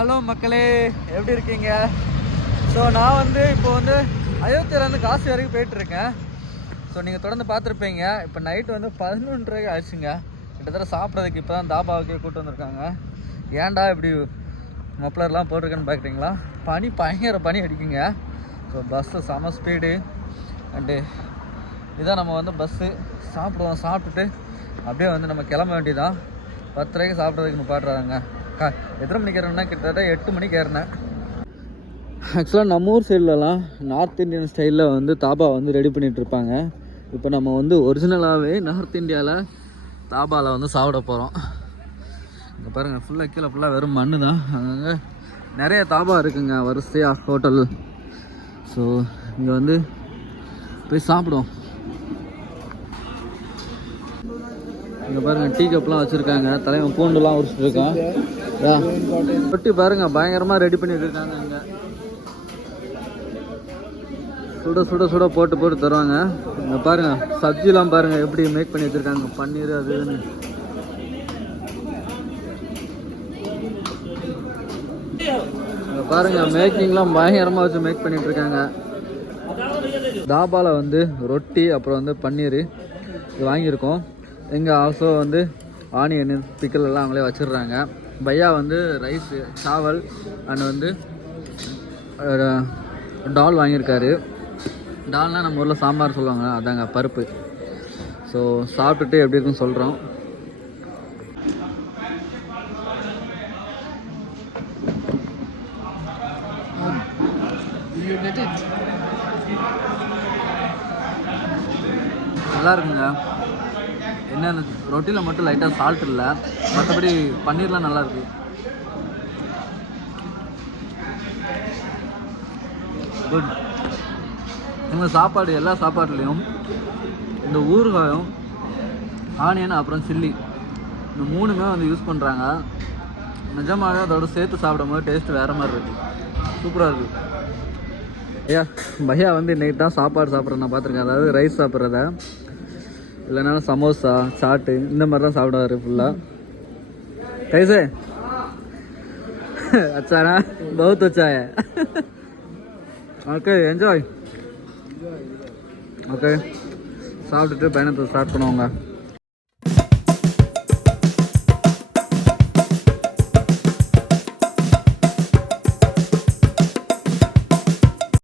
Hello மக்களே, எப்படி இருக்கீங்க? ஸோ நான் வந்து இப்போ வந்து அயோத்தியிலேருந்து காசி வரைக்கும் போயிட்டுருக்கேன். ஸோ நீங்கள் தொடர்ந்து பார்த்துருப்பீங்க. இப்போ நைட்டு வந்து 11:30 ஆயிடுச்சுங்க. கிட்டத்தட்ட சாப்பிட்றதுக்கு இப்போ தான் தாபாவுக்கே கூப்பிட்டு வந்திருக்காங்க. ஏன்டா இப்படி மப்ளர்லாம் போட்டிருக்கேன்னு பார்க்குறீங்களா? பயங்கர பனி அடிக்குங்க. ஸோ பஸ்ஸு செம ஸ்பீடு. அண்டு இதான் நம்ம வந்து பஸ்ஸு சாப்பிட்டுட்டு அப்படியே வந்து நம்ம கிளம்ப வேண்டியதான். 10:30 சாப்பிட்றதுக்கு நிப்பாட்டுறாங்க. எத்தனை மணிக்கு ஏறணும்னா கிட்டத்தட்ட 8 மணிக்கு ஏறினேன். ஆக்சுவலாக நம்ம ஊர் சைட்லலாம் நார்த் இந்தியன் ஸ்டைலில் வந்து தாபா வந்து ரெடி பண்ணிகிட்ருப்பாங்க. இப்போ நம்ம வந்து ஒரிஜினலாகவே நார்த் இந்தியாவில் தாபாவில் வந்து சாப்பிட போகிறோம். இங்கே பாருங்கள், ஃபுல்லாக வெறும் மண்ணு தான். அங்கங்கே நிறைய தாபா இருக்குங்க, வரிசையாக ஹோட்டல். ஸோ இங்கே வந்து போய் சாப்பிடுவோம். இங்கே பாருங்கள், டீ கப்லாம் வச்சுருக்காங்க. தலைவன் பூண்டுலாம் உரிச்சிட்டு இருக்கான். ரொட்டி பாருங்கள், பயங்கரமாக ரெடி பண்ணிட்டு இருக்காங்க. இங்கே சுட போட்டு தருவாங்க. இங்கே பாருங்கள், சப்ஜிலாம் பாருங்கள் எப்படி மேக் பண்ணி வச்சுருக்காங்க. பன்னீர் அதுன்னு இங்கே பாருங்கள், மேக்கிங்லாம் பயங்கரமாக வச்சு மேக் பண்ணிட்டு இருக்காங்க. தாபாவில் வந்து ரொட்டி அப்புறம் வந்து பன்னீர் இது வாங்கியிருக்கோம். இங்கே ஆல்சோ வந்து ஆனியன் பிக்கல் எல்லாம் அவங்களே வச்சிடுறாங்க. பையா வந்து ரைஸு சாவல் அண்ட் வந்து டால் வாங்கியிருக்காரு. டால்னால் நம்ம ஊரில் சாம்பார் சொல்லுவாங்க, அதாங்க பருப்பு. ஸோ சாப்பிட்டுட்டு எப்படி இருக்குன்னு சொல்கிறோம். நல்லா இருக்குங்க. என்னென்ன ரொட்டியில் மட்டும் லைட்டாக சால்ட் இல்லை, மற்றபடி பன்னீர்லாம் நல்லாயிருக்கு. குட். இவங்க சாப்பாடு எல்லா சாப்பாடுலேயும் இந்த ஊறுகாயும் ஆனியன் அப்புறம் சில்லி இந்த மூணுமே வந்து யூஸ் பண்ணுறாங்க. நிஜமாக அதோட சேர்த்து சாப்பிடும்போது டேஸ்ட் வேறு மாதிரி இருக்குது. சூப்பராக இருக்குது. ஐயா பையா வந்து இன்றைக்கி தான் சாப்பாடு சாப்பிட்றேன் நான் பார்த்துருக்கேன். அதாவது ரைஸ் சாப்பிட்றத, இல்லைனாலும் சமோசா சாட்டு இந்த மாதிரி தான் சாப்பிடுவார் ஃபுல்லாக. கைசே அச்சானா பௌத் அச்சா है. Okay, enjoy. ஓகே, சாப்பிட்டுட்டு பயணத்தை ஸ்டார்ட் பண்ணுவாங்க.